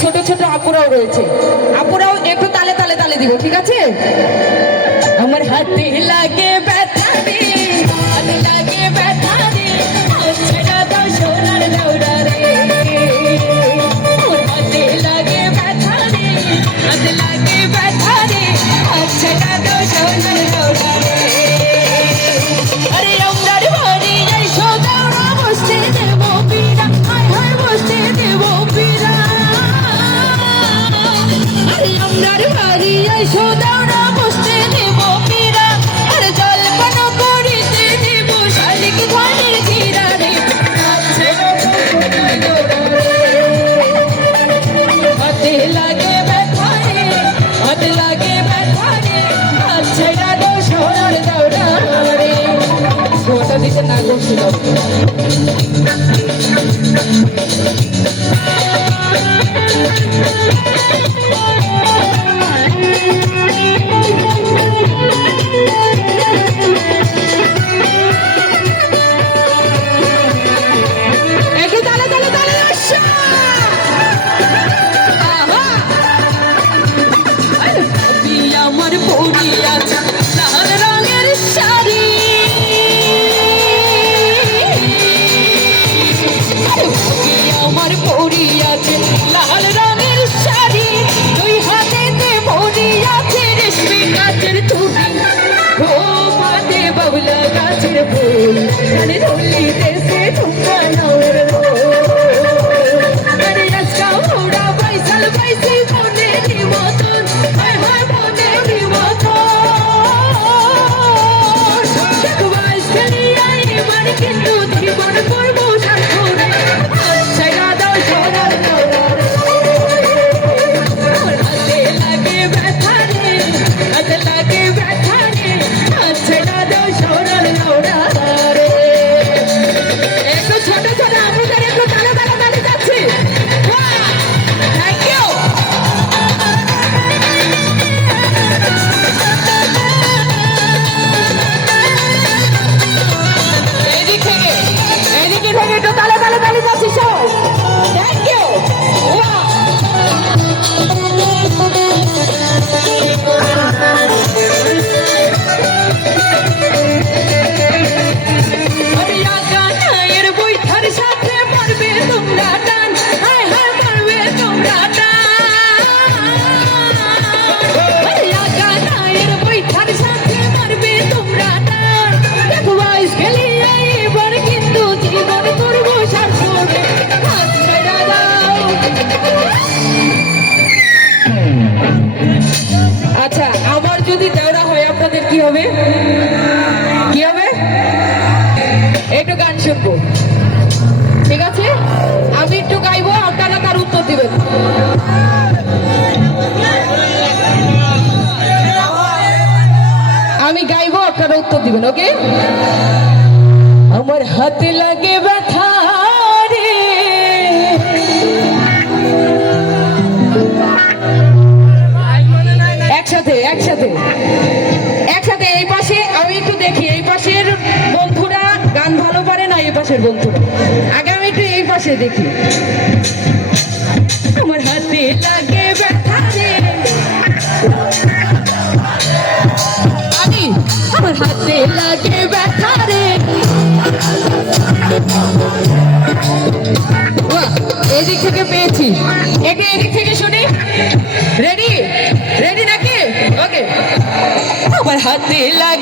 ছোট ছোট আপুরাও রয়েছে, আপুরাও একটু তালে তালে তালে দিব, ঠিক আছে? আমার হাতে লাগে ব্যথা রে, হাতে লাগে ব্যথা রে, ছেড়া দাও সোনার দৌড়া রে। আমার হাতে লাগে ব্যথা রে, হাতে লাগে ব্যথা রে, ছেড়া দাও সোনার দৌড়া রে। আরে আমরার বাড়ি এসো দৌড়া, বসতে দেব পীড়া, হায় হায় বসতে দেব পীড়া। আরে আমরার বাড়ি এসো দৌড়া, বসতে দেব পীড়া, আরে জলপান করিতে দেব শালিক ধানের জিরা রে। হাতে লাগে ব্যথা রে, হাতে লাগে ব্যথা রে, ছেড়া দাও সোনার দৌড়া রে। গোটা দিতে না করছিল একটু তালে তালে তালে আসা। আমার পরি আছে লাল রঙের শাড়ি, আমার পরি আছে লাল রঙের শাড়ি, দুই হাতেতে ভরি আছে রেশমি গাছের তুলি, ও মাতে বাবলা গাছের ফুল, কানে ধুলিতেছে ঠুমকা নাওর রোল। আরে আজকা ওরা বাইসাল বাইসি মনে নিমতন, হায় হায় মনে নিমতন। দেখবাস খেলিয়া এবার কিন্তু জীবন করবো সাথরে, ছেড়া দাও সোনার দৌড়া রে। আমার হাতে লাগে ব্যথা রে, হাতে লাগে ব্যথা রে, ছেড়া দাও সোনার দৌড়া রে। একটু ছোট ছোট আমাদের একটু তালে তালে তালে যাচ্ছি। Thank you. এদিক থেকে একটু তালে তালে তালে যাচ্ছি সব। Thank you. গানের বৈঠার সাথে পারবে তোমরা টান, হায় হায় পারবে তোমরা টান। গানের বৈঠার সাথে পারবে তোমরা টান, দেখবাস খেলিয়া এবার কিন্তু জীবন করবো সাথরে, হাত ছেড়া দাও। আচ্ছা, আমার যদি দেওয়া হয় আপনাদের কি হবে? কি হবে? একটু গান শুনবো, ঠিক আছে? আমি একটু গাইবো, আপনারা তার উত্তর দিবেন। আমি গাইবো, আপনারা উত্তর দিবেন, ওকে? আমার হাতে লাগে ব্যথা রে, একসাথে একসাথে একসাথে এই পাশে আমি একটু দেখি, এই পাশের বন্ধুরা গান ভালো পারে না, এই পাশের বন্ধুরা, আগে আমি একটু এই পাশে দেখি। আমার হাতে লাগে ব্যথা রে, আমি আমার হাতে লাগে ব্যথা রে। এদিক থেকে পেয়েছি, একটু এদিক থেকে শুনি। রেডি রেডি নাকি? ওকে। আমার হাতে লাগে